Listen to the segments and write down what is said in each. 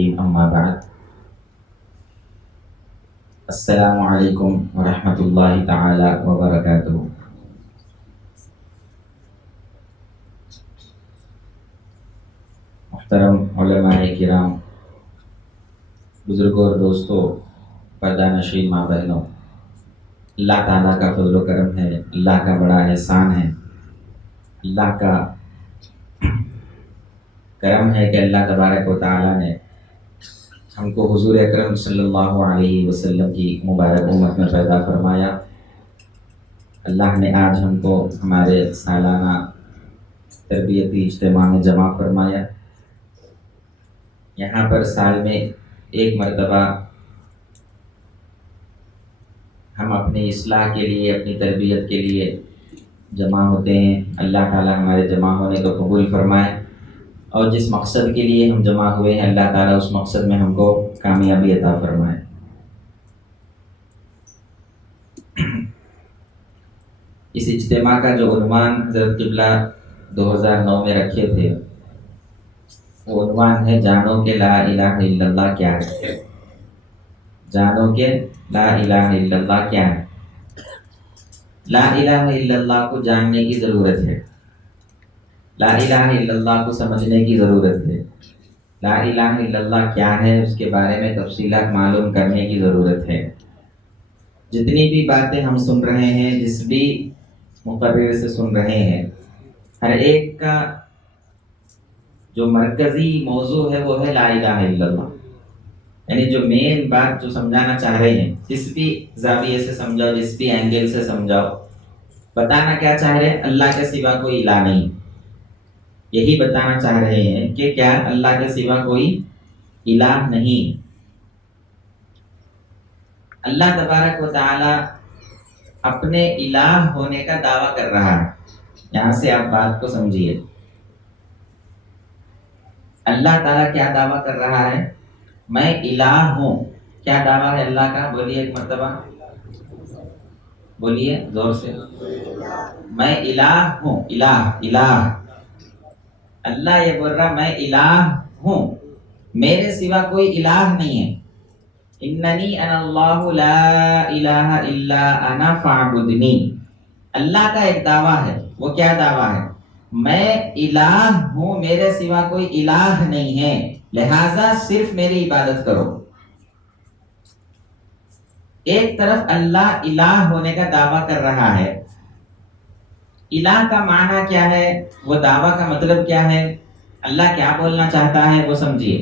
الكريم أما بعد السلام علیکم ورحمۃ اللہ تعالی وبرکاتہ۔ محترم علماء کرام، بزرگوں اور دوستوں، پردہ نشین ماں بہنوں، اللہ تعالیٰ کا فضل و کرم ہے، اللہ کا بڑا احسان ہے، اللہ کا کرم ہے کہ اللہ تبارک و تعالیٰ نے ہم کو حضور اکرم صلی اللہ علیہ وسلم کی مبارک امت میں پیدا فرمایا۔ اللہ نے آج ہم کو ہمارے سالانہ تربیتی اجتماع میں جمع فرمایا۔ یہاں پر سال میں ایک مرتبہ ہم اپنی اصلاح کے لیے، اپنی تربیت کے لیے جمع ہوتے ہیں۔ اللہ تعالیٰ ہمارے جمع ہونے کو قبول فرمائے، اور جس مقصد کے لیے ہم جمع ہوئے ہیں اللہ تعالیٰ اس مقصد میں ہم کو کامیابی عطا فرمائے۔ اس اجتماع کا جو عنوان حضرت قبلہ 2009 میں رکھے تھے، وہ عنوان ہے جانو کہ لا الہ الا اللہ کیا ہے۔ جانو کہ لا الہ الا اللہ کیا ہے۔ لا الہ الا اللہ کو جاننے کی ضرورت ہے، لا الہ الا اللہ کو سمجھنے کی ضرورت ہے، لا الہ الا اللہ کیا ہے اس کے بارے میں تفصیلات معلوم کرنے کی ضرورت ہے۔ جتنی بھی باتیں ہم سن رہے ہیں، جس بھی مقرر سے سن رہے ہیں، ہر ایک کا جو مرکزی موضوع ہے وہ ہے لا الہ الا اللہ، یعنی جو مین بات جو سمجھانا چاہ رہے ہیں، جس بھی زاویے سے سمجھاؤ، جس بھی اینگل سے سمجھاؤ، بتانا کیا چاہ رہے ہیں؟ اللہ کے سوا کوئی الہ نہیں۔ یہی بتانا چاہ رہے ہیں کہ کیا اللہ کے سوا کوئی الہ نہیں۔ اللہ تبارک و تعالی اپنے الہ ہونے کا دعویٰ کر رہا ہے۔ یہاں سے آپ بات کو سمجھیے، اللہ تعالیٰ کیا دعویٰ کر رہا ہے؟ میں الہ ہوں۔ کیا دعویٰ ہے اللہ کا؟ بولیے ایک مرتبہ، بولیے زور سے، میں الہ ہوں۔ الہ اللہ یہ بول رہا میں الہ ہوں، میرے سوا کوئی الہ نہیں ہے۔ اننی انا اللہ لا الہ الا انا فاعبدنی۔ اللہ کا ایک دعویٰ ہے، وہ کیا دعویٰ ہے؟ میں الہ ہوں، میرے سوا کوئی الہ نہیں ہے، لہذا صرف میری عبادت کرو۔ ایک طرف اللہ الہ ہونے کا دعویٰ کر رہا ہے، الہ کا معنی کیا ہے، وہ دعویٰ کا مطلب کیا ہے، اللہ کیا بولنا چاہتا ہے وہ سمجھیے۔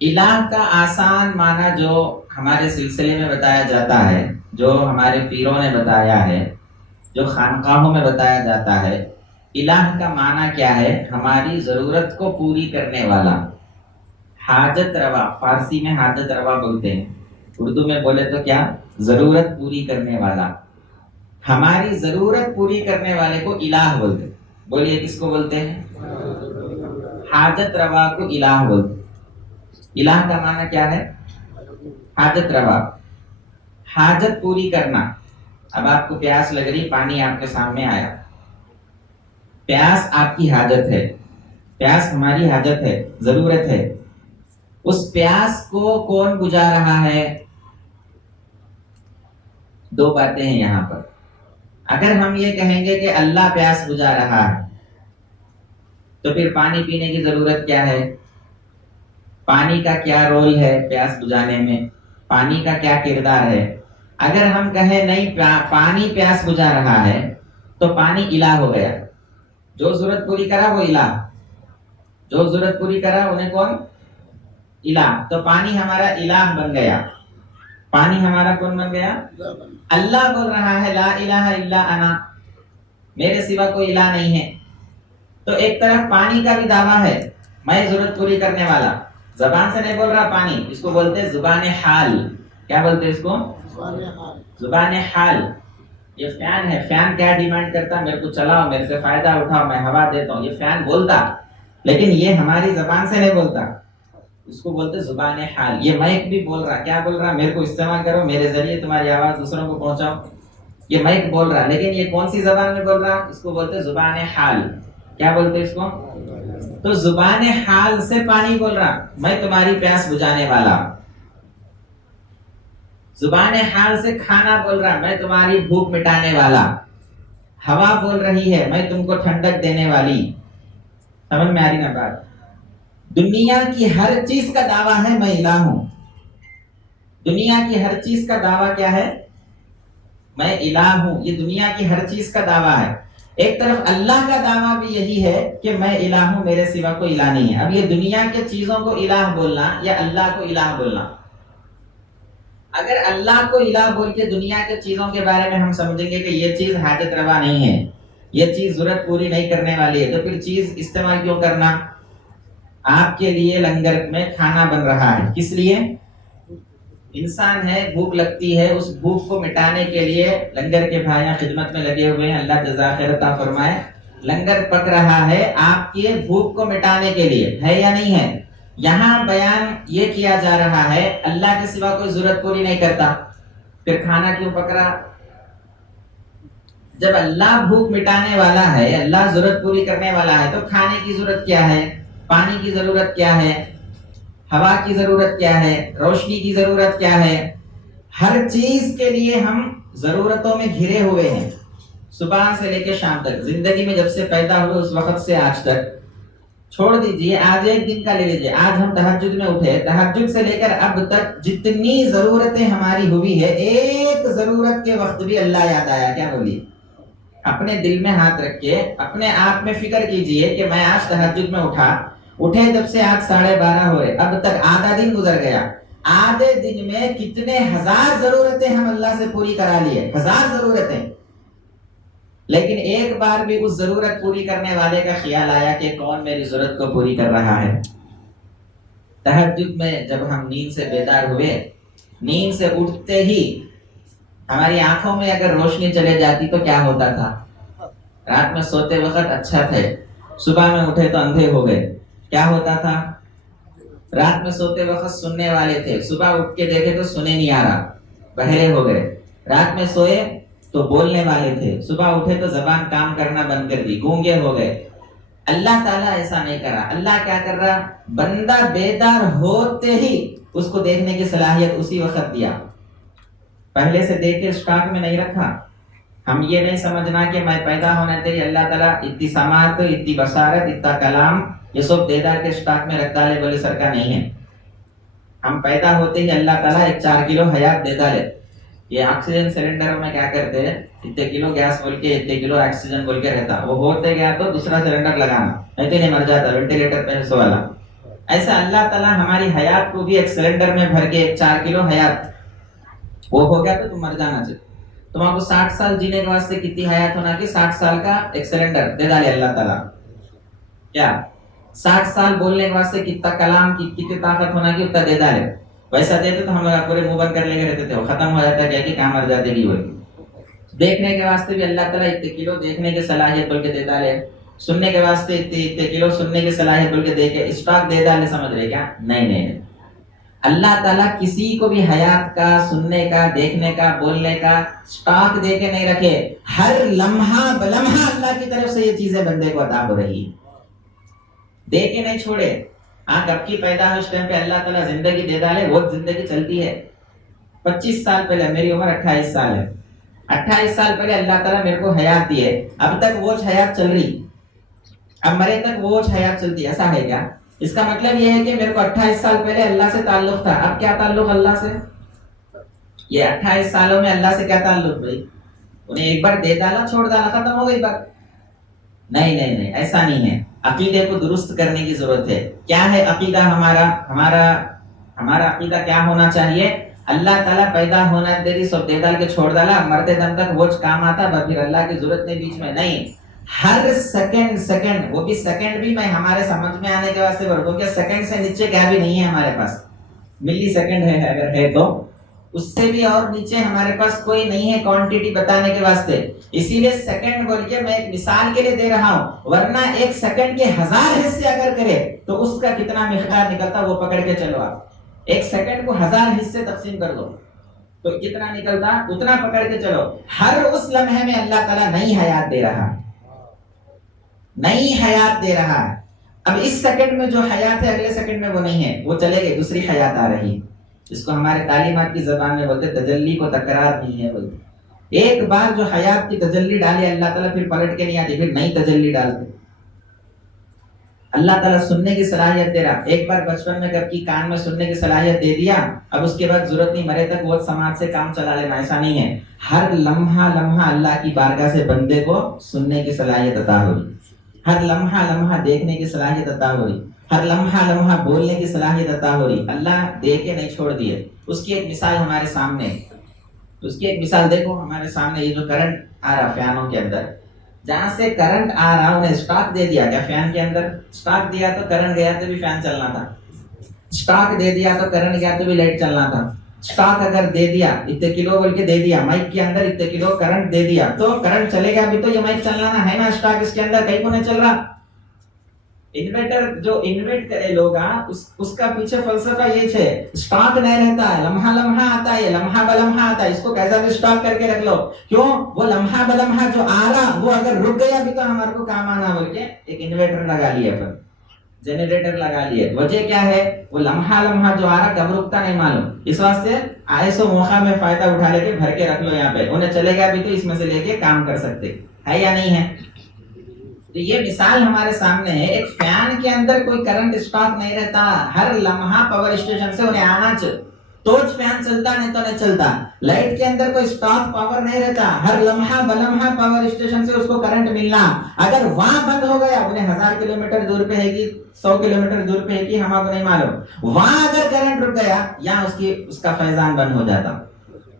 الہ کا آسان معنی جو ہمارے سلسلے میں بتایا جاتا ہے، جو ہمارے پیروں نے بتایا ہے، جو خانقاہوں میں بتایا جاتا ہے، الہ کا معنی کیا ہے؟ ہماری ضرورت کو پوری کرنے والا، حاجت روا۔ فارسی میں حاجت روا بولتے ہیں، اردو میں بولے تو کیا؟ ضرورت پوری کرنے والا۔ ہماری ضرورت پوری کرنے والے کو الہ بولتے ہیں۔ بولیے کس کو بولتے ہیں؟ حاجت روا کو الہ بولتے ہیں۔ الہ کا معنی کیا ہے؟ حاجت روا، حاجت پوری کرنا۔ اب آپ کو پیاس لگ رہی، پانی آپ کے سامنے آیا، پیاس آپ کی حاجت ہے، پیاس ہماری حاجت ہے، ضرورت ہے۔ اس پیاس کو کون بجھا رہا ہے؟ دو باتیں ہیں یہاں پر۔ اگر ہم یہ کہیں گے کہ اللہ پیاس بجھا رہا ہے، تو پھر پانی پینے کی ضرورت کیا ہے؟ پانی کا کیا رول ہے پیاس بجھانے میں؟ پانی کا کیا کردار ہے؟ اگر ہم کہیں نہیں پانی پیاس بجھا رہا ہے، تو پانی الہ ہو گیا۔ جو ضرورت پوری کرا وہ الہ، جو ضرورت پوری کرا انہیں کون؟ الہ۔ تو پانی ہمارا الہ بن گیا۔ پانی ہمارا کون بن گیا؟ اللہ بول رہا ہے لا الہ الا انا، میرے سوا کوئی الہ نہیں ہے۔ تو ایک طرف پانی کا بھی دعویٰ ہے، میں ضرورت پوری کرنے والا، زبان سے نہیں بول رہا پانی، اس کو بولتے ہیں زبان حال۔ کیا بولتے ہیں اس کو؟ زبان حال۔ یہ فین ہے، فین کیا ڈیمانڈ کرتا؟ میرے کو چلاؤ، میرے سے فائدہ اٹھاؤ، میں ہوا دیتا ہوں، یہ فین بولتا، لیکن یہ ہماری زبان سے نہیں بولتا، اس کو بولتے زبان حال۔ یہ مائک بھی بول رہا، کیا بول رہا؟ میرے کو استعمال کرو، میرے ذریعے تمہاری آواز دوسروں کو پہنچاؤ، یہ مائک بول رہا، لیکن یہ کون سی زبان میں بول رہا؟ اس کو بولتے زبان حال۔ کیا بولتے اس کو؟ تو زبان حال سے پانی بول رہا میں تمہاری پیاس بجھانے والا، زبان حال سے کھانا بول رہا میں تمہاری بھوک مٹانے والا، ہوا بول رہی ہے میں تم کو ٹھنڈک دینے والی. سمجھ میں آ رہی نا بات؟ دنیا کی ہر چیز کا دعویٰ ہے میں الہ ہوں. دنیا کی ہر چیز کا دعویٰ کیا ہے؟ میں الہ ہوں. یہ دنیا کی ہر چیز کا دعویٰ ہے. ایک طرف اللہ کا دعویٰ بھی یہی ہے کہ میں الہ ہوں، میرے سوا کوئی الہ نہیں ہے. اب یہ دنیا کے چیزوں کو الہ بولنا یا اللہ کو الہ بولنا، اگر اللہ کو الہ بول کے دنیا کے چیزوں کے بارے میں ہم سمجھیں گے کہ یہ چیز حاجت روا نہیں ہے، یہ چیز ضرورت پوری نہیں کرنے والی ہے، تو پھر چیز استعمال کیوں کرنا؟ آپ کے لیے لنگر میں کھانا بن رہا ہے، کس لیے؟ انسان ہے، بھوک لگتی ہے، اس بھوک کو مٹانے کے لیے لنگر کے بھائیاں خدمت میں لگے ہوئے ہیں، اللہ جزا خیر عطا فرمائے. لنگر پک رہا ہے آپ کی بھوک کو مٹانے کے لیے، ہے یا نہیں ہے؟ یہاں بیان یہ کیا جا رہا ہے اللہ کے سوا کوئی ضرورت پوری نہیں کرتا، پھر کھانا کیوں پک رہا؟ جب اللہ بھوک مٹانے والا ہے، اللہ ضرورت پوری کرنے والا ہے، تو کھانے کی ضرورت کیا ہے؟ پانی کی ضرورت کیا ہے؟ ہوا کی ضرورت کیا ہے؟ روشنی کی ضرورت کیا ہے؟ ہر چیز کے لیے ہم ضرورتوں میں گھرے ہوئے ہیں، صبح سے لے کے شام تک. زندگی میں جب سے پیدا ہوئے اس وقت سے آج تک، چھوڑ دیجئے آج ایک دن کا لے لیجئے، آج ہم تہجد میں اٹھے، تہجد سے لے کر اب تک جتنی ضرورتیں ہماری ہوئی ہے، ایک ضرورت کے وقت بھی اللہ یاد آیا؟ کیا بولی؟ اپنے دل میں ہاتھ رکھ کے اپنے آپ میں فکر کیجئے کہ میں آج تہجد میں اٹھے جب سے آج 12:30 ہو رہے، اب تک آدھا دن گزر گیا. آدھے دن میں کتنے ہزار ضرورتیں ہم اللہ سے پوری کرا لیے، ہزار ضرورتیں. لیکن ایک بار بھی اس ضرورت پوری کرنے والے کا خیال آیا کہ کون میری ضرورت کو پوری کر رہا ہے؟ تہجد میں جب ہم نیند سے بیدار ہوئے، نیند سے اٹھتے ہی ہماری آنکھوں میں اگر روشنی چلے جاتی تو کیا ہوتا تھا؟ رات میں سوتے وقت اچھا تھے، صبح میں اٹھے تو اندھے ہو گئے. کیا ہوتا تھا؟ رات میں سوتے وقت سننے والے تھے، صبح اٹھ کے دیکھے تو سنے نہیں آ رہا، بہرے ہو گئے. رات میں سوئے تو بولنے والے تھے، صبح اٹھے تو زبان کام کرنا بند کر دی، گونگے ہو گئے. اللہ تعالیٰ ایسا نہیں کرا. اللہ کیا کر رہا؟ بندہ بیدار ہوتے ہی اس کو دیکھنے کی صلاحیت اسی وقت دیا. پہلے سے دیکھ کے اسٹاک میں نہیں رکھا. ہم یہ نہیں سمجھنا کہ میں پیدا ہونے تھے اللہ تعالیٰ اتنی سماعت، اتنی بصارت، اتنا کلام یہ سب دے دار کے اسٹاک میں رکھ ڈالے بولے سر کا نہیں ہے. ہم پیدا ہوتے ہی اللہ تعالیٰ ایک 4 کلو حیات دے ڈالے. یہ آکسیجن سلنڈر میں کیا کرتے ہیں، اتنے کلو گیس بول کے اتنے کلو آکسیجن بول کے رہتا، وہ ہوتے گیا تو دوسرا سلنڈر لگانا، نہیں تو نہیں مر جاتا، وینٹیلیٹر پہ سو والا. ایسا اللہ تعالیٰ ہماری حیات کو بھی ایک سلنڈر میں بھر کے 4 کلو حیات وہ ہو گیا تو تم مر جانا چاہیے. تم آپ کو 60 سال جینے کے واسطے کتنی حیات ہونا کہ 60 سال کا ایک سلنڈر دے ڈالے اللہ تعالیٰ. کیا 60 سال بولنے کے واسطے کتنا کلام کتنی طاقت ہونا کہ اتنا دے ڈالے. ویسا دیتے تو ہم پورے منہ بند کر لے کے رہتے تھے، وہ ختم ہو جاتا ہے کہ کہاں مر جاتے گی. وہ دیکھنے کے واسطے بھی اللہ تعالیٰ اتنے کلو دیکھنے کی صلاحیت بول کے دے ڈالے، سننے کے واسطے اتنے کلو سننے کی صلاحیت بول کے دے کے اسٹاک دے ڈالے. سمجھ رہے کیا؟ نہیں. اللہ تعالیٰ کسی کو بھی حیات کا، سننے کا، دیکھنے کا، بولنے کا اسٹاک دے کے نہیں رکھے. ہر لمحہ بلمحہ اللہ کی طرف سے یہ چیزیں بندے کو عطا ہو رہی، دے کے نہیں چھوڑے. آنکھ اب کی پیدا ہے اس ٹائم پہ اللہ تعالیٰ زندگی دے ڈالے، وہ زندگی چلتی ہے. 25 سال پہلے، میری عمر 28 سال ہے، 28 سال پہلے اللہ تعالیٰ میرے کو حیات دی ہے، اب تک وہ حیات چل رہی، اب مرے تک وہ حیات چلتی. ایسا ہے کیا؟ اس کا مطلب یہ ہے کہ میرے کو 28 سال پہلے اللہ سے تعلق تھا، اب کیا تعلق اللہ سے؟ یہ 28 سالوں میں اللہ سے کیا تعلق بھائی؟ انہیں ایک بار دے ڈالا، چھوڑ ڈالا، ختم ہو گئی بات. نہیں، ایسا نہیں ہے. عقیدے کو درست کرنے کی ضرورت ہے. کیا ہے عقیدہ ہمارا عقیدہ کیا ہونا چاہیے؟ اللہ تعالیٰ پیدا ہونا دے سب دے ڈال کے چھوڑ ڈالا، مرتے دم تک وہ کام آتا، پھر اللہ کی ضرورت نہیں بیچ میں. نہیں، ہر سیکنڈ وہ بھی سیکنڈ بھی میں ہمارے سمجھ میں آنے کے واسطے بولوں کہ سیکنڈ سے نیچے کیا بھی نہیں ہے ہمارے پاس. ملی سیکنڈ ہے اگر ہے تو اس سے بھی اور نیچے ہمارے پاس کوئی نہیں ہے کوانٹیٹی بتانے کے واسطے. اسی لیے سیکنڈ بول کے میں ایک مثال کے لیے دے رہا ہوں، ورنہ ایک سیکنڈ کے 1000 حصے اگر کرے تو اس کا کتنا مقدار نکلتا وہ پکڑ کے چلو. آپ ایک سیکنڈ کو 1000 حصے تقسیم کر دو تو کتنا نکلتا اتنا پکڑ کے چلو. ہر اس لمحے میں اللہ تعالیٰ نئی حیات دے رہا ہے، نئی حیات دے رہا ہے. اب اس سیکنڈ میں جو حیات ہے اگلے سیکنڈ میں وہ نہیں ہے، وہ چلے گئے، دوسری حیات آ رہی ہے. اس کو ہمارے تعلیمات کی زبان میں بولتے تجلی کو تکرار نہیں ہے بولتے. ایک بار جو حیات کی تجلی ڈالی اللہ تعالیٰ پھر پلٹ کے نہیں آتی، پھر نئی تجلی ڈالتے. اللہ تعالیٰ سننے کی صلاحیت دے رہا، ایک بار بچپن میں کب کی کان میں سننے کی صلاحیت دے دیا، اب اس کے بعد ضرورت نہیں مرے تک وہ سماج سے کام چلا لینا، ایسا نہیں ہے. ہر لمحہ لمحہ اللہ کی بارگاہ سے بندے کو سننے کی صلاحیت عطا ہو رہی، ہر لمحہ لمحہ دیکھنے کی صلاحیت عطا ہو رہی، ہر لمحہ لمحہ بولنے کی صلاحیت عطا ہو رہی. اللہ دے کے نہیں چھوڑ دیے. اس کی ایک مثال ہمارے سامنے، اس کی ایک مثال دیکھو ہمارے سامنے. یہ جو کرنٹ آ رہا فینوں کے اندر، جہاں سے کرنٹ آ رہا انہیں اسٹاک دے دیا کیا فین کے اندر؟ اسٹاک دیا تو کرنٹ گیا تو بھی فین چلنا تھا، اسٹاک دے دیا تو کرنٹ گیا تو بھی لائٹ چلنا تھا. اسٹاک اگر دے دیا اتنے کلو بول کے دے دیا، مائک کے اندر اتنے کلو کرنٹ دے دیا تو کرنٹ چلے گا بھی تو یہ مائک چلنا ہے نا. اسٹاک اس کے اندر کہیں کو نہیں چل رہا. انویٹر جو انویٹ کرے لوگ اس کا پیچھے فلسفہ یہ ہے، اسٹاک نہیں رہتا ہے، لمحہ لمحہ آتا ہے، لمحہ بلمحہ آتا ہے، اس کو کیسا بھی اسٹاک کر کے رکھ لو. کیوں؟ وہ لمحہ بلمحہ جو آ رہا وہ اگر رک گیا بھی تو ہمارے کو کام آنا بول کے ایک انویٹر لگا لیے، اپن جنریٹر لگا لیے. وجہ کیا ہے؟ وہ لمحہ لمحہ جو آ رہا کب رکتا نہیں معلوم، اس واسطے آئے سو موقع میں فائدہ اٹھا لے کے بھر کے رکھ لو یہاں پہ، انہیں چلے گا بھی تو اس میں سے لے کے کام کر سکتے ہے یا نہیں ہے. تو یہ مثال ہمارے سامنے ہے. ایک فین کے اندر کوئی کرنٹ اسٹاک نہیں رہتا، ہر لمحہ پاور اسٹیشن سے انہیں آنا چاہیے تو فین چلتا، نہیں تو نہیں چلتا. لائٹ کے اندر کوئی اسٹاک پاور نہیں رہتا، ہر لمحہ بلمحہ پاور اسٹیشن سے اس کو کرنٹ ملنا. اگر وہاں بند ہو گیا، انہیں 1000 کلومیٹر دور پہ ہے کہ 100 کلومیٹر دور پہ ہے کہ ہمارے کو نہیں معلوم، وہاں اگر کرنٹ رک گیا یا اس کا فیضان بند ہو جاتا.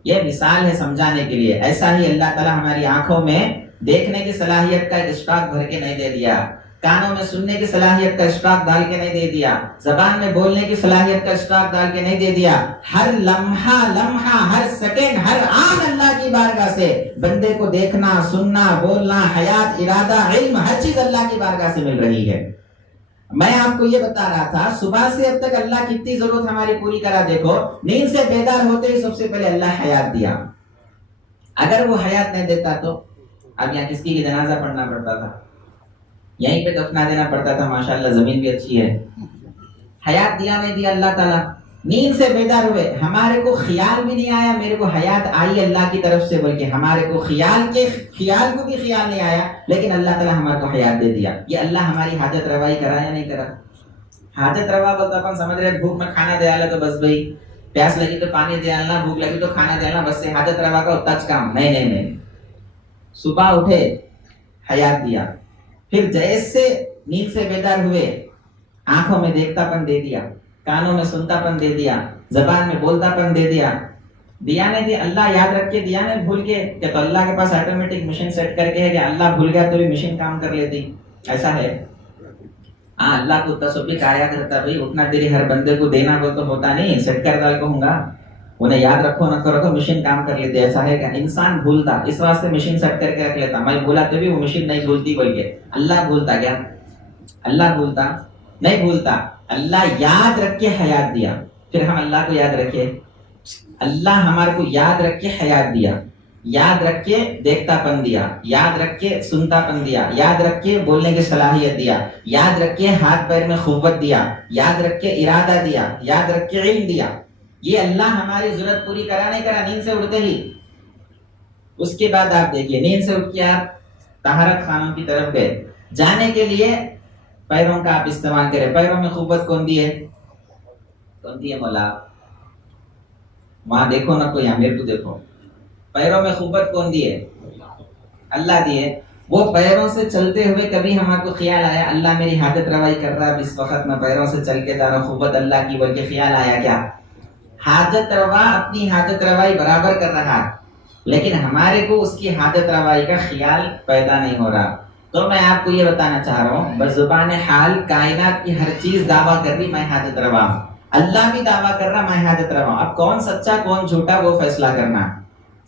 یہ مثال ہے سمجھانے کے لیے. ایسا ہی اللہ تعالیٰ ہماری آنکھوں میں دیکھنے کی صلاحیت کا ایک اسٹاک بھر کے نہیں دے دیا، کانوں میں سننے کی صلاحیت کا اسٹاک ڈال کے نہیں دے دیا، زبان میں بولنے کی صلاحیت کا اسٹاک ڈال کے نہیں دے دیا. ہر لمحہ لمحہ، ہر سیکنڈ، ہر آن اللہ کی بارگاہ سے بندے کو دیکھنا، سننا، بولنا، حیات، ارادہ، علم، ہر چیز اللہ کی بارگاہ سے مل رہی ہے. میں آپ کو یہ بتا رہا تھا صبح سے اب تک اللہ کتنی ضرورت ہماری پوری کرا. دیکھو نیند سے بیدار ہوتے ہی سب سے پہلے اللہ حیات دیا. اگر وہ حیات نہیں دیتا تو اب یہاں کس کی جنازہ پڑھنا پڑتا تھا، یہیں پہ دفنا دینا پڑتا تھا. ماشاءاللہ زمین بھی اچھی ہے. حیات دیا نہیں دیا اللہ تعالیٰ. نیند سے بیدار ہوئے، ہمارے کو خیال بھی نہیں آیا میرے کو حیات آئی اللہ کی طرف سے، بلکہ ہمارے کو خیال کو بھی خیال نہیں آیا، لیکن اللہ تعالیٰ ہمارے کو حیات دے دیا. یہ اللہ ہماری حاجت روائی کرا یا نہیں کرا؟ حاجت روا بولتا اپن سمجھ رہے بھوک میں کھانا دے آلا تو بس بھائی، پیاس لگی تو پانی دے آلنا، بھوک لگی تو کھانا دے آلنا، بس سے حاجت روا کا اتنا کام نہیں. صبح اٹھے حیات دیا، پھر جیسے نیند سے بیدار ہوئے آنکھوں میں دیکھتا پن دے دیا، کانوں میں سنتا پن دے دیا، زبان میں بولتا پن دے دیا. دیا نہیں دیا اللہ یاد رکھ کے دیا نہیں بھول کے کہ تو اللہ کے پاس آٹومیٹک مشین سیٹ کر کے ہے کہ اللہ بھول گیا تو بھی مشین کام کر لیتی، ایسا ہے؟ ہاں اللہ کو تصویر آیا کرتا بھائی اتنا دیر ہر بندے کو دینا وہ تو ہوتا نہیں، سیٹ کر ڈال کو ہوں گا، انہیں یاد رکھو نہ رکھو مشین کام کر لیتے. ایسا ہے کہ انسان بھولتا، اس واسطے مشین سیٹ کر کے رکھ لیتا. میں بولا تو بھی وہ مشین نہیں بھولتی بول کے. اللہ بھولتا کیا؟ اللہ بھولتا نہیں بھولتا. اللہ یاد رکھ کے حیات دیا، پھر ہم اللہ کو یاد رکھے. اللہ ہمارے کو یاد رکھ کے حیات دیا، یاد رکھ کے دیکھتا پن دیا، یاد رکھ کے سنتا پن دیا، یاد رکھ کے بولنے کی صلاحیت دیا، یاد رکھ کے ہاتھ پیر میں قوت دیا، یاد رکھ کے ارادہ دیا، یاد رکھ کے علم دیا. یہ اللہ ہماری ضرورت پوری کرا نہیں کرا نیند سے اٹھتے ہی. اس کے بعد آپ دیکھیے نیند سے اٹھ کے آپ طہارت خانوں کی طرف گئے، جانے کے لیے پیروں کا آپ استعمال کریں. پیروں میں قوت کون دی ہے؟ کون دی ہے مولا؟ وہاں دیکھو نہ کوئی، امیر کو دیکھو. پیروں میں قوت کون دی ہے؟ اللہ دی ہے. وہ پیروں سے چلتے ہوئے کبھی ہمارے کو خیال آیا اللہ میری حاجت روائی کر رہا ہے اس وقت میں پیروں سے چل کے جا رہا ہوں، قوت اللہ کی بول کے خیال آیا کیا؟ حاجت روا اپنی حاجت روائی برابر کر رہا، لیکن ہمارے کو اس کی حاجت روائی کا خیال پیدا نہیں ہو رہا. تو میں آپ کو یہ بتانا چاہ رہا ہوں بزبان حال کائنات کی ہر چیز دعویٰ کر رہی میں حاجت روا ہوں، اللہ بھی دعویٰ کر رہا میں حاجت روا ہوں. اب کون سچا کون جھوٹا وہ فیصلہ کرنا.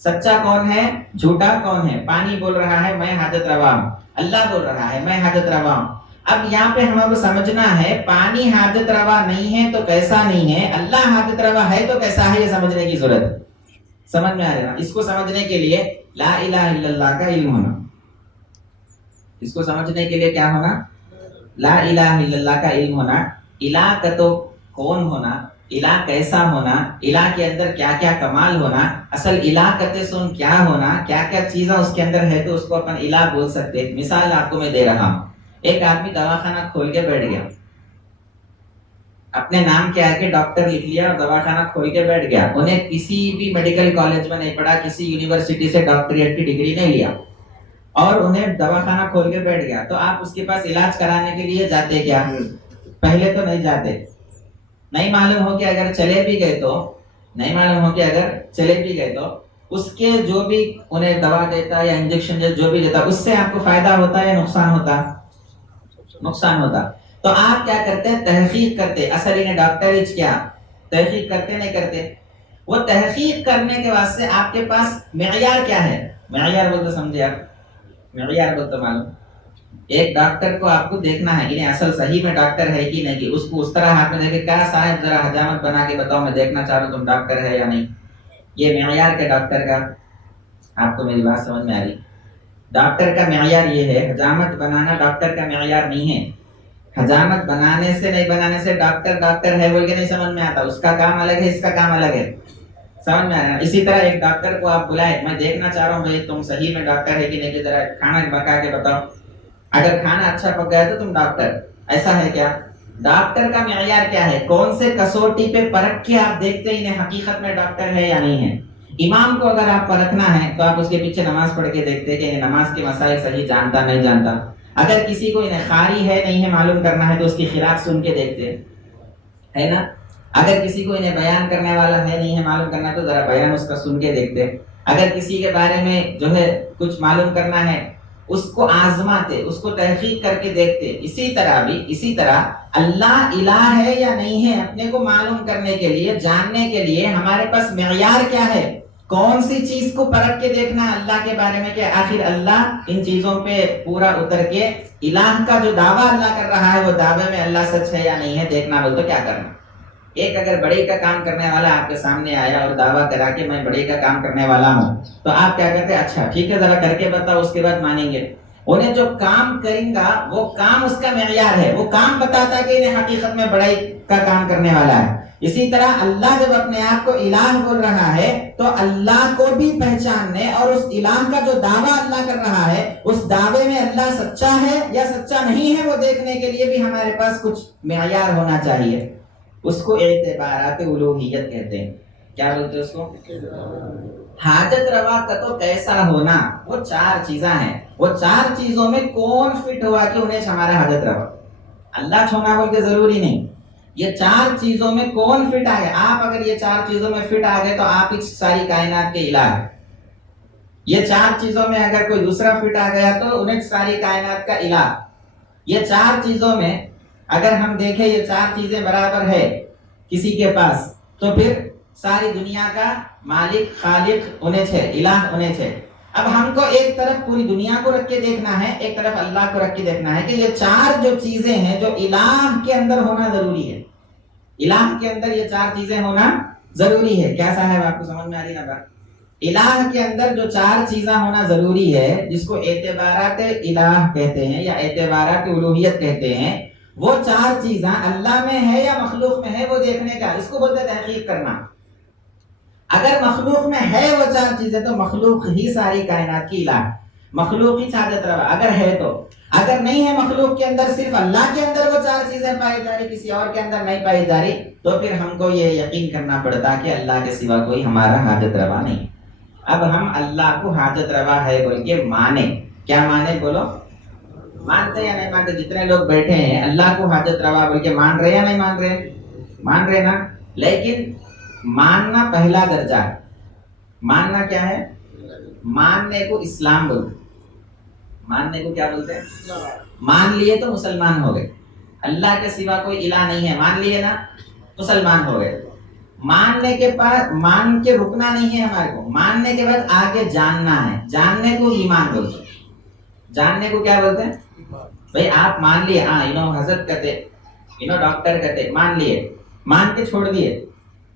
سچا کون ہے جھوٹا کون ہے؟ پانی بول رہا ہے میں حاجت روا ہوں، اللہ بول رہا ہے میں حاجت روا ہوں. اب یہاں پہ ہمیں سمجھنا ہے پانی حاجت روا نہیں ہے تو کیسا نہیں ہے، اللہ حاجت روا ہے تو کیسا ہے، یہ سمجھنے کی ضرورت ہے. سمجھ میں آ رہا ہے؟ اس کو سمجھنے کے لیے لا الہ الا اللہ کا علم ہونا. اس کو سمجھنے کے لیے کیا ہونا؟ لا الہ الا اللہ کا علم ہونا، الہ کا تو کون ہونا، الہ کیسا ہونا، الہ کے اندر کیا کیا کمال ہونا، اصل الہ کہتے سن کیا ہونا، کیا کیا چیزیں اس کے اندر ہے تو اس کو اپن الہ بول سکتے. مثال آپ کو میں دے رہا ہوں. ایک آدمی دواخانہ کھول کے بیٹھ گیا، اپنے نام کے آگے ڈاکٹر لکھ لیا اور دواخانہ کھول کے بیٹھ گیا. انہیں کسی بھی میڈیکل کالج میں نہیں پڑھا، کسی یونیورسٹی سے ڈاکٹریٹ کی ڈگری نہیں لیا، اور انہیں دواخانہ کھول کے بیٹھ گیا. تو آپ اس کے پاس علاج کرانے کے لیے جاتے کیا؟ پہلے تو نہیں جاتے. نہیں معلوم ہو کہ اگر چلے بھی گئے تو اس کے جو بھی انہیں دوا دیتا یا انجیکشن جو بھی دیتا، اس سے آپ کو فائدہ ہوتا یا نقصان ہوتا؟ نقصان ہوتا. تو آپ کیا کرتے ہیں؟ تحقیق کرتے. اصل انہیں ڈاکٹر کیا تحقیق کرتے نہیں کرتے؟ وہ تحقیق کرنے کے واسطے آپ کے پاس معیار کیا ہے؟ معیار بولتے سمجھے آپ؟ معیار بولتے معلوم، ایک ڈاکٹر کو آپ کو دیکھنا ہے انہیں اصل صحیح میں ڈاکٹر ہے کہ نہیں. اس کو اس طرح ہاتھ میں دیکھے، کیا صاحب ذرا حجامت بنا کے بتاؤ، میں دیکھنا چاہ رہا ہوں تم ڈاکٹر ہے یا نہیں. یہ معیار کے ڈاکٹر کا. آپ کو میری بات سمجھ میں آ رہی؟ ڈاکٹر کا معیار یہ ہے. حجامت بنانا ڈاکٹر کا معیار نہیں ہے. حجامت بنانے سے نہیں بنانے سے ڈاکٹر ہے بول کے نہیں سمجھ میں آتا. اس کا کام الگ ہے، اس کا کام الگ ہے. سمجھ میں آیا؟ اسی طرح ایک ڈاکٹر کو آپ بلائے، میں دیکھنا چاہ رہا ہوں بھائی تم صحیح میں ڈاکٹر ہے کہ نہیں، کہ ذرا کھانا پکا کے بتاؤ. اگر کھانا اچھا پک گیا تو تم ڈاکٹر. ایسا ہے کیا؟ ڈاکٹر کا معیار کیا ہے؟ کون سے کسوٹی پہ پرکھ کے آپ دیکھتے انہیں حقیقت میں ڈاکٹر ہے یا نہیں ہے؟ امام کو اگر آپ پرکھنا ہے تو آپ اس کے پیچھے نماز پڑھ کے دیکھتے کہ انہیں نماز کے مسائل صحیح جانتا نہیں جانتا. اگر کسی کو انہیں خاری ہے نہیں ہے معلوم کرنا ہے تو اس کی خلاف سن کے دیکھتے ہے نا. اگر کسی کو انہیں بیان کرنے والا ہے نہیں ہے معلوم کرنا ہے تو ذرا بیان اس کا سن کے دیکھتے. اگر کسی کے بارے میں جو ہے کچھ معلوم کرنا ہے اس کو آزماتے، اس کو تحقیق کر کے دیکھتے. اسی طرح اللہ الہ ہے یا نہیں ہے اپنے کو معلوم کرنے کے لیے، جاننے کے لیے ہمارے پاس معیار کیا ہے؟ کون سی چیز کو پرکھ کے دیکھنا ہے اللہ کے بارے میں کہ آخر اللہ ان چیزوں پہ پورا اتر کے الہ کا جو دعویٰ اللہ کر رہا ہے وہ دعوے میں اللہ سچ ہے یا نہیں ہے دیکھنا. بول تو کیا کرنا؟ ایک اگر بڑے کا کام کرنے والا آپ کے سامنے آیا اور دعویٰ کرا کہ میں بڑے کا کام کرنے والا ہوں، تو آپ کیا کہتے ہیں؟ اچھا ٹھیک ہے ذرا کر کے بتاؤ، اس کے بعد مانیں گے. انہیں جو کام کریں گا وہ کام اس کا معیار ہے، وہ کام بتاتا ہے کہ انہیں حقیقت میں بڑائی کا کام کرنے والا ہے. اسی طرح اللہ جب اپنے آپ کو الہ بول رہا ہے تو اللہ کو بھی پہچاننے اور اس الہ کا جو دعویٰ اللہ کر رہا ہے اس دعوے میں اللہ سچا ہے یا سچا نہیں ہے وہ دیکھنے کے لیے بھی ہمارے پاس کچھ معیار ہونا چاہیے. اس کو اعتبارات الوہیت کہتے ہیں. کیا بولتے ہیں اس کو؟ حاجت روا کا تو کیسا ہونا، وہ چار چیزاں ہیں. وہ چار چیزوں میں کون فٹ ہوا کہ انہیں ہمارا حاجت روا. اللہ چھونا بول کے ضروری نہیں، یہ چار چیزوں میں کون فٹ آ گئے. آپ اگر یہ چار چیزوں میں فٹ آ گئے تو آپ اس ساری کائنات کے الہ ہیں. یہ چار چیزوں میں اگر کوئی دوسرا فٹ آ گیا تو انہیں ساری کائنات کا الہ. یہ چار چیزوں میں اگر ہم دیکھیں یہ چار چیزیں برابر ہے کسی کے پاس تو پھر ساری دنیا کا مالک خالق انہیں ہے، الہ انہیں ہے. اب ہم کو ایک طرف پوری دنیا کو رکھ کے دیکھنا ہے، ایک طرف اللہ کو رکھ کے دیکھنا ہے کہ یہ چار جو چیزیں ہیں جو الہ کے اندر ہونا ضروری ہے. الہ کے اندر یہ چار چیزیں ہونا ضروری ہے. کیا صاحب آپ کو سمجھ میں آ رہی نا بات؟ الہ کے اندر جو چار چیزیں ہونا ضروری ہے جس کو اعتبارات الہ کہتے ہیں یا اعتبارات الوہیت کہتے ہیں، وہ چار چیزیں اللہ میں ہے یا مخلوق میں ہے وہ دیکھنے کا، اس کو بولتے ہیں تحقیق کرنا. اگر مخلوق میں ہے وہ چار چیزیں تو مخلوق ہی ساری کائنات کی الہ، مخلوق ہی حاجت روا اگر ہے تو. اگر نہیں ہے مخلوق کے اندر، صرف اللہ کے اندر وہ چار چیزیں پائی جا رہی، کسی اور کے اندر نہیں پائی جا رہی، تو پھر ہم کو یہ یقین کرنا پڑتا کہ اللہ کے سوا کوئی ہمارا حاجت روا نہیں. اب ہم اللہ کو حاجت روا ہے بول کے مانے. کیا مانے بولو؟ مانتے یا نہیں مانتے؟ جتنے لوگ بیٹھے ہیں اللہ کو حاجت روا بول کے مان رہے یا نہیں مان رہے؟ مان رہے نا. لیکن ماننا پہلا درجہ ہے. ماننا کیا ہے؟ ماننے کو اسلام بولتے. ماننے کو کیا بولتے ہیں؟ مان لیے تو مسلمان ہو گئے. اللہ کے سوا کوئی الہ نہیں ہے، مان لیے نا، مسلمان ہو گئے. ماننے کے بعد مان کے رکنا نہیں ہے ہمارے کو، ماننے کے بعد آگے جاننا ہے. جاننے کو ایمان بولتے ہیں. جاننے کو کیا بولتے ہیں؟ بھئی آپ مان لیے، ہاں انہوں حضرت کہتے، انہوں ڈاکٹر کہتے، مان لیے، مان کے چھوڑ دیے،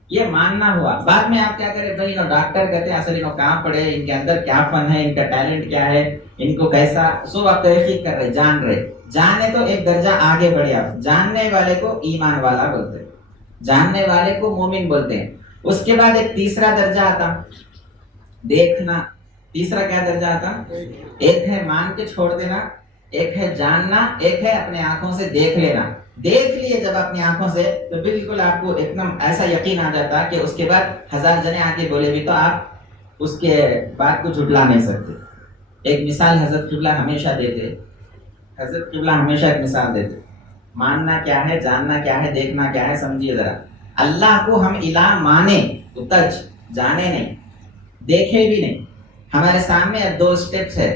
یہ ماننا ہوا. بعد میں آپ کیا کریں؟ بھئی انہوں ڈاکٹر کہتے ہیں، اصل انہوں کہاں پڑھے، ان کے اندر کیا فن ہے، ان کا ٹیلنٹ کیا ہے، ان کو کیسا، سو آپ تحقیق کر رہے، جان رہے. جانے تو ایک درجہ آگے بڑھے آپ. جاننے والے کو ایمان والا بولتے ہیں, جاننے والے کو مومن بولتے ہیں. اس کے بعد ایک تیسرا درجہ آتا دیکھنا. تیسرا کیا درجہ آتا؟ ایک ہے مان کے چھوڑ دینا, ایک ہے جاننا, ایک ہے اپنے آنکھوں سے دیکھ لینا. دیکھ لیے جب اپنی آنکھوں سے تو بالکل آپ کو ایک دم ایسا یقین آ جاتا کہ اس کے بعد 1000 جنے آ کے بولے بھی تو آپ اس کے بات کو جھٹلا نہیں سکتے. ایک مثال حضرت قبلہ ہمیشہ دیتے, حضرت قبلہ ہمیشہ ایک مثال دیتے. ماننا کیا ہے, جاننا کیا ہے, دیکھنا کیا ہے, سمجھیے ذرا. اللہ کو ہم الہ مانے تو تج, جانے نہیں, دیکھے بھی نہیں. ہمارے سامنے اب 2 سٹیپس ہے.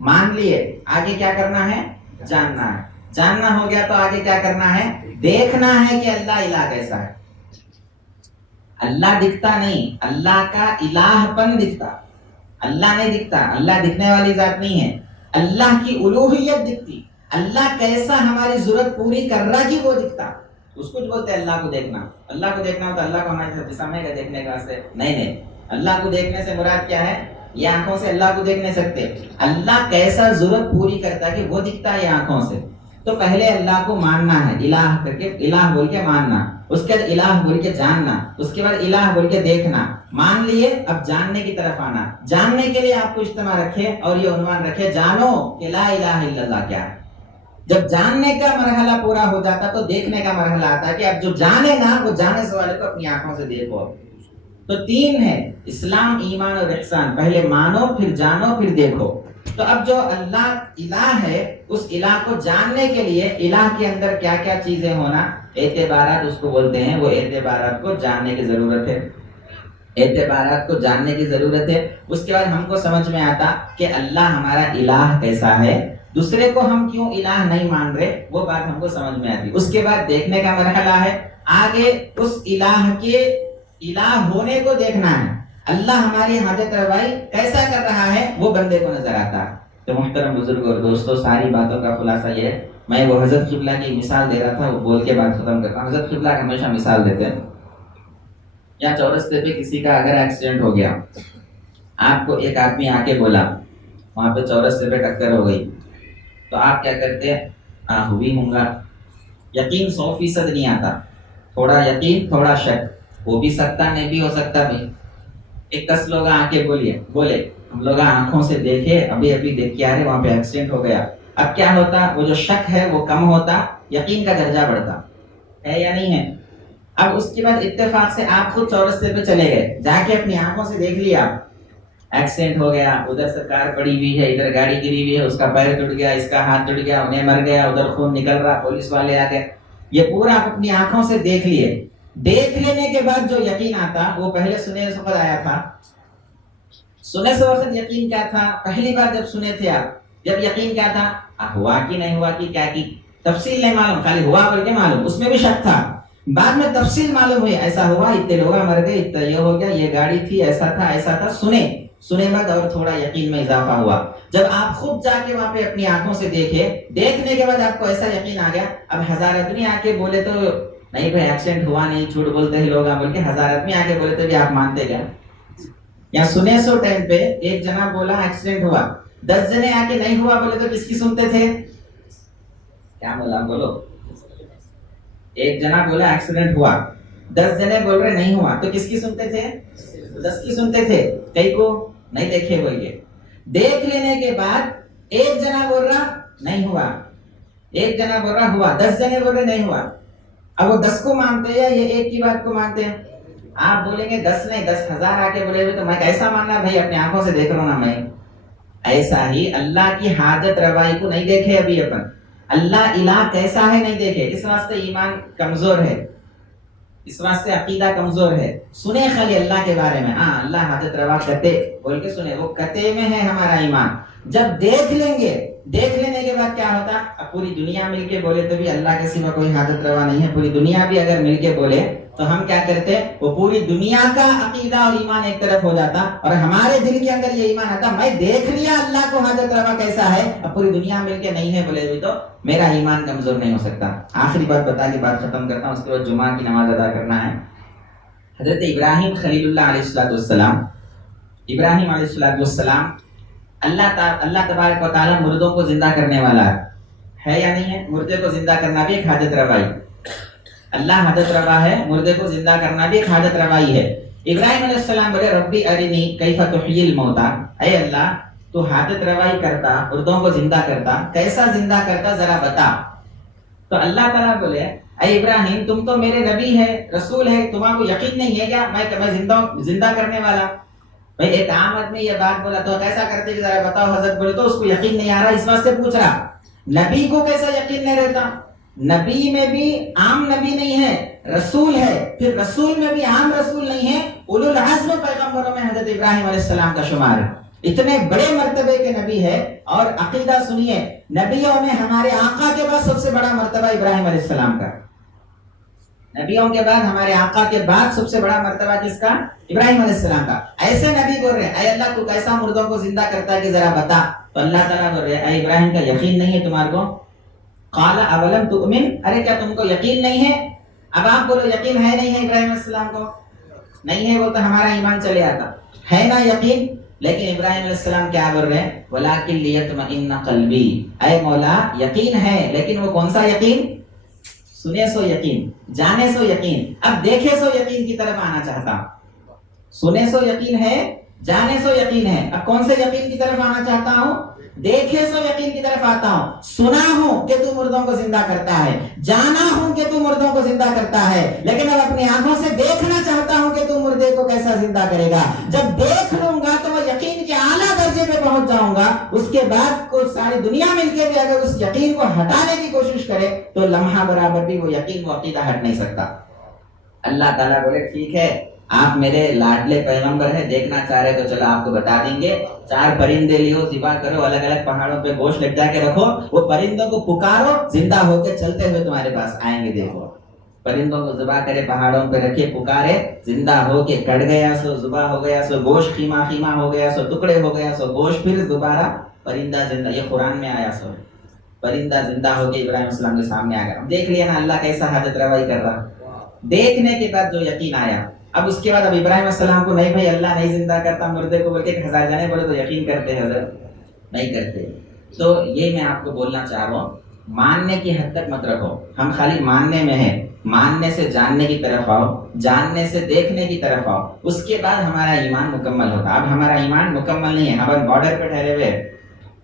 مان لیے, آگے کیا کرنا ہے؟ جاننا ہے. جاننا ہو گیا تو آگے کیا کرنا ہے؟ دیکھنا ہے کہ اللہ الہ کیسا ہے. اللہ دکھتا نہیں, اللہ کا الہ پن دکھتا. اللہ نہیں دکھتا, اللہ دکھنے والی ذات نہیں ہے. اللہ کی الوہیت دکھتی, اللہ کیسا ہماری ضرورت پوری کر رہا کہ وہ دکھتا. اس کو بولتے ہیں اللہ کو دیکھنا. اللہ کو دیکھنا ہو تو اللہ کو ہمارے ساتھ جسم ہے دیکھنے کا سے نہیں. اللہ کو دیکھنے سے مراد کیا ہے؟ یہ آنکھوں سے اللہ کو دیکھ نہیں سکتے. اللہ کیسا ضرورت پوری کرتا کہ وہ دکھتا ہے آنکھوں سے. تو پہلے اللہ کو ماننا ہے, الہ کر کے, الہ بول کے ماننا. اس کے بعد الہ بول کے جاننا. اس کے بعد الہ بول کے دیکھنا. مان لیے, اب جاننے کی طرف آنا. جاننے کے لیے آپ کو اجتماع رکھے اور یہ عنوان رکھے, جانو کہ لا الہ الا اللہ کیا ہے. جب جاننے کا مرحلہ پورا ہو جاتا تو دیکھنے کا مرحلہ آتا کہ اب جو جانے نا وہ جانے سے والے کو اپنی آنکھوں سے دیکھو. تو 3 ہے, اسلام, ایمان اور احسان. پہلے مانو, پھر جانو, پھر دیکھو. تو اب جو اللہ الہ ہے اس الہ کو جاننے کے لیے الہ کے اندر کیا کیا چیزیں ہونا, اعتبارات اس کو بولتے ہیں. وہ اعتبارات کو جاننے کی ضرورت ہے, اعتبارات کو جاننے کی ضرورت ہے. اس کے بعد ہم کو سمجھ میں آتا کہ اللہ ہمارا الہ کیسا ہے, دوسرے کو ہم کیوں الہ نہیں مان رہے, وہ بات ہم کو سمجھ میں آتی. اس کے بعد دیکھنے کا مرحلہ ہے, آگے اس الہ کے الہ ہونے کو دیکھنا ہے. اللہ ہماری حاجت روائی کیسا کر رہا ہے وہ بندے کو نظر آتا. تو محترم بزرگ اور دوستوں, ساری باتوں کا خلاصہ یہ ہے. میں وہ حضرت قبلہ کی مثال دے رہا تھا, وہ بول کے بات ختم کرتا ہوں. حضرت قبلہ ہمیشہ مثال دیتے ہیں. یا چورستے پہ کسی کا اگر ایکسیڈنٹ ہو گیا, آپ کو ایک آدمی آ کے بولا, وہاں پہ چورستے پہ ٹکر ہو گئی, تو آپ کیا کرتے ہیں؟ ہوئی ہوں گا. یقین 100% نہیں آتا, تھوڑا یقین تھوڑا شک, ہو بھی سکتا نہیں بھی ہو سکتا بھی. 21 لوگ آ کے بولے ہم لوگ آنکھوں سے دیکھے, ابھی دیکھ کے آ رہے وہاں پہ ایکسیڈنٹ ہو گیا. اب کیا ہوتا, وہ جو شک ہے وہ کم ہوتا, یقین کا درجہ بڑھتا ہے یا نہیں ہے. اب اس کے بعد اتفاق سے آپ خود چورستے پہ چلے گئے, جا کے اپنی آنکھوں سے دیکھ لیا ایکسیڈنٹ ہو گیا, ادھر سے کار پڑی ہوئی ہے, ادھر گاڑی گری ہوئی ہے, اس کا پیر ٹوٹ گیا, اس کا ہاتھ ٹوٹ گیا, انہیں مر گیا, ادھر خون نکل رہا, پولیس والے آ گئے. یہ پورا آپ اپنی آنکھوں سے دیکھ لیے. دیکھ لینے کے بعد جو یقین آتا وہ پہلے سنے سے وقت آیا تھا. سنے سے وقت یقین کیا تھا؟ پہلی بار جب سنے تھے آپ, جب یقین کیا تھا؟ ہوا کہ نہیں ہوا کہ کیا کی تفصیل نہیں معلوم, خالی ہوا بول کے معلوم, اس میں بھی شک تھا. بعد میں تفصیل معلوم ہوئی, ایسا ہوا, اتنے لوگ مر گئے, اتنا یہ ہو گیا, یہ گاڑی تھی, ایسا تھا. سنے بعد اور تھوڑا یقین میں اضافہ ہوا. جب آپ خود جا کے وہاں پہ اپنی آنکھوں سے دیکھے, دیکھنے کے بعد آپ کو ایسا یقین آ گیا. اب 1000 آدمی آ کے بولے تو نہیں بھائی ایکسیڈنٹ ہوا نہیں, جھوٹ بولتے ہیں لوگ بول کے 1000 آدمی آ کے بولے تو بھی آپ مانتے کیا؟ یا سنے سو ٹائم پہ ایک جنا بولا ایکسیڈنٹ ہوا, 10 جنے آ کے نہیں ہوا بولے تو کس کی سنتے تھے؟ کیا بولا بولو؟ ایک جنا بولا ایکسیڈنٹ ہوا, 10 جنے بول رہے نہیں ہوا, تو کس کی سنتے تھے؟ 10 کی سنتے تھے. کئی کو نہیں دیکھے بول کے. دیکھ لینے کے بعد ایک جنا بول رہا نہیں ہوا, ایک جنا بول رہا ہوا, 10 جنے بول رہے نہیں ہوا. اب وہ 10 کو مانتے ہیں یا ایک کی بات کو مانتے ہیں؟ آپ بولیں گے 10 نہیں 10,000 آ کے بولے ہوئے تو میں کیسا ماننا بھائی, اپنی آنکھوں سے دیکھ رہا ہوں نا میں. ایسا ہی اللہ کی حاجت روائی کو نہیں دیکھے ابھی اپن, اللہ الہ کیسا ہے نہیں دیکھے, اس واسطے ایمان کمزور ہے, اس واسطے عقیدہ کمزور ہے. سنے خالی اللہ کے بارے میں, ہاں اللہ حاجت روا کتے بول کے سنے, وہ کتے میں ہے ہمارا ایمان. جب دیکھ لیں گے, دیکھ لینے کے بعد کیا ہوتا, اب پوری دنیا مل کے بولے تو بھی اللہ کے سوا کوئی حاجت روا نہیں ہے, پوری دنیا بھی اگر مل کے بولے تو ہم کیا کرتے, وہ پوری دنیا کا عقیدہ اور ایمان ایک طرف ہو جاتا, اور ہمارے دل کے اندر یہ ایمان آتا میں دیکھ لیا اللہ کو حاجت روا کیسا ہے, اب پوری دنیا مل کے نہیں ہے بولے بھی تو میرا ایمان کمزور نہیں ہو سکتا. آخری بات بتا کے بات ختم کرتا ہوں, اس کے بعد جمعہ کی نماز ادا کرنا ہے. حضرت ابراہیم خلیل اللہ علیہ السلام, ابراہیم علیہ السلام, اللہ تبارک و تعالیٰ مردوں کو زندہ کرنے والا ہے. ہے یا نہیں ہے؟ مردے کو زندہ کرنا بھی ایک حاجت روائی، اللہ حاجت روا ہے، مردے کو زندہ کرنا بھی ایک حاجت روائی ہے۔ ابراہیم علیہ السلام بولے ربی ارنی کیف تحیی الموتى، اے اللہ تو حاجت روائی کرتا، مردوں کو زندہ کرتا، کیسا زندہ کرتا ذرا بتا۔ تو اللہ تعالیٰ بولے اے ابراہیم تم تو میرے نبی ہے، رسول ہے، تمہارا کو یقین نہیں ہے کیا میں زندہ کرنے والا؟ بھائی ایک عام آدمی یہ بات بولا تو کیسا کرتے ذرا بتاؤ حضرت بولے تو اس کو یقین نہیں آ رہا، اس واسطے پوچھ رہا نبی کو کیسا یقین نہیں رہتا؟ نبی میں بھی عام نبی نہیں ہے، رسول ہے، پھر رسول میں بھی عام رسول نہیں ہے، اولو العزم پیغمبروں میں حضرت ابراہیم علیہ السلام کا شمار ہے، اتنے بڑے مرتبے کے نبی ہے۔ اور عقیدہ سنیے، نبیوں میں ہمارے آقا کے بعد سب سے بڑا مرتبہ ابراہیم علیہ السلام کا، نبیوں کے بعد ہمارے آقا کے بعد سب سے بڑا مرتبہ کس کا؟ ابراہیم علیہ السلام کا۔ ایسے نبی بول رہے اے اللہ تو کیسا مردوں کو زندہ کرتا ہے کہ ذرا بتا، تو اللہ تعالیٰ بول رہے اے ابراہیم کا یقین نہیں ہے تمہارے کو؟ قال اولم تؤمن، ارے کیا تم کو یقین نہیں ہے؟ اب آپ بولو یقین ہے نہیں ہے ابراہیم علیہ السلام کو؟ نہیں ہے بولتا ہمارا ایمان چلے آتا، ہے نا یقین؟ لیکن ابراہیم علیہ السلام کیا بول رہے ہیں؟ ولکن لیطمئن قلبی، اے مولا یقین ہے لیکن وہ کون سا یقین؟ سنے سو یقین، جانے سو یقین، اب دیکھے سو یقین کی طرف آنا چاہتا ہوں۔ سنے سو یقین ہے، جانے سو یقین ہے، اب کون سے یقین کی طرف آنا چاہتا ہوں؟ دیکھے سو یقین کی طرف آتا ہوں۔ سنا ہوں کہ تو مردوں کو زندہ کرتا ہے، جانا ہوں کہ تو مردوں کو زندہ کرتا ہے، لیکن اب اپنی آنکھوں سے دیکھنا چاہتا ہوں کہ تو مردے کو کیسا زندہ کرے گا۔ جب دیکھ لوں گا تو وہ یقین کے اعلیٰ درجے پہ پہنچ جاؤں گا، اس کے بعد کو ساری دنیا مل کے بھی اگر اس یقین کو ہٹانے کی کوشش کرے تو لمحہ برابر بھی وہ یقین وہ عقیدہ ہٹ نہیں سکتا۔ اللہ تعالیٰ بولے ٹھیک ہے آپ میرے لاڈلے پیغمبر ہیں، دیکھنا چاہ رہے تو چلو آپ کو بتا دیں گے، 4 پرندے لیو، ذبح کرو، الگ الگ پہاڑوں پہ گوشت لٹا کے رکھو، وہ پرندوں کو پکارو، زندہ ہو کے چلتے ہوئے تمہارے پاس آئیں گے۔ دیکھو پرندوں کو ذبح کرے، پہاڑوں پہ رکھے، پکارے، زندہ ہو کے کٹ گیا سو ذبح ہو گیا سو گوشت، خیمہ خیمہ ہو گیا سو ٹکڑے ہو گیا سو گوشت، پھر دوبارہ پرندہ زندہ، یہ قرآن میں آیا سو پرندہ زندہ ہو کے ابراہیم السلام کے سامنے آ گیا۔ دیکھ لیا نا اللہ کیسا حاجت روائی کر رہا، دیکھنے کے بعد جو یقین آیا۔ اب اس کے بعد اب ابراہیم السلام کو نہیں بھائی اللہ نہیں زندہ کرتا مردے کو بول کے 1000 جانے بولے تو یقین کرتے ہیں حضرت؟ نہیں کرتے۔ تو یہ میں آپ کو بولنا چاہ رہا ہوں، ماننے کی حد تک مت رکھو، ہم خالی ماننے میں ہیں، ماننے سے جاننے کی طرف آؤ، جاننے سے دیکھنے کی طرف آؤ، اس کے بعد ہمارا ایمان مکمل ہوتا۔ اب ہمارا ایمان مکمل نہیں ہے، ہم بارڈر پہ ٹھہرے ہوئے،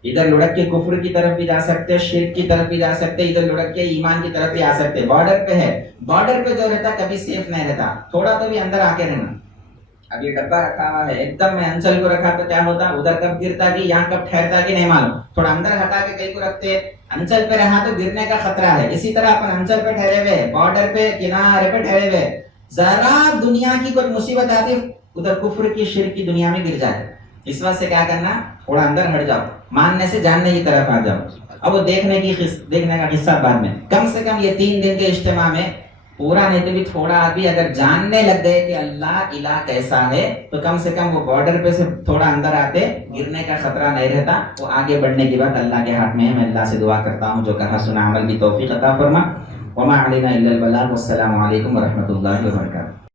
ادھر لڑک کے کفر کی طرف بھی جا سکتے، شرک کی طرف بھی جا سکتے، ادھر لڑک کے ایمان کی طرف بھی آ سکتے، بارڈر پہ ہے۔ بارڈر پہ جو رہتا کبھی سیف نہیں رہتا، تھوڑا تو بھی اندر آ کے رہنا۔ اب یہ ڈبہ رکھا ہوا ہے، ایک دم میں انچل کو رکھا تو کیا ہوتا، ادھر کب گرتا کہ یہاں کب ٹھہرتا کہ نہیں معلوم، تھوڑا اندر ہٹا کے کہیں کو رکھتے، انچل پہ رہا تو گرنے کا خطرہ ہے۔ اسی طرح اپن انچل پہ ٹھہرے ہوئے، بارڈر پہ کنارے پہ ٹھہرے ہوئے، ذرا دنیا کی کوئی مصیبت آتی ادھر کفر کی شرک کی دنیا میں گر جائے، اس وقت سے کیا کرنا، تھوڑا اندر ہٹ جاؤ، ماننے سے جاننے کی طرف آ جاؤ۔ اب وہ دیکھنے کا قصہ بعد میں، کم سے کم یہ 3 دن کے اجتماع میں پورا نہیں تو بھی تھوڑا بھی اگر جاننے لگ گئے کہ اللہ الہ کیسا ہے تو کم سے کم وہ بارڈر پہ سے تھوڑا اندر آتے، گرنے کا خطرہ نہیں رہتا۔ وہ آگے بڑھنے کی بات اللہ کے ہاتھ میں ہے۔ میں اللہ سے دعا کرتا ہوں جو کہا سنا عمل کی توفیق عطا فرما۔ وما علینا الا البلاغ، والسلام علیکم ورحمۃ اللہ وبرکاتہ۔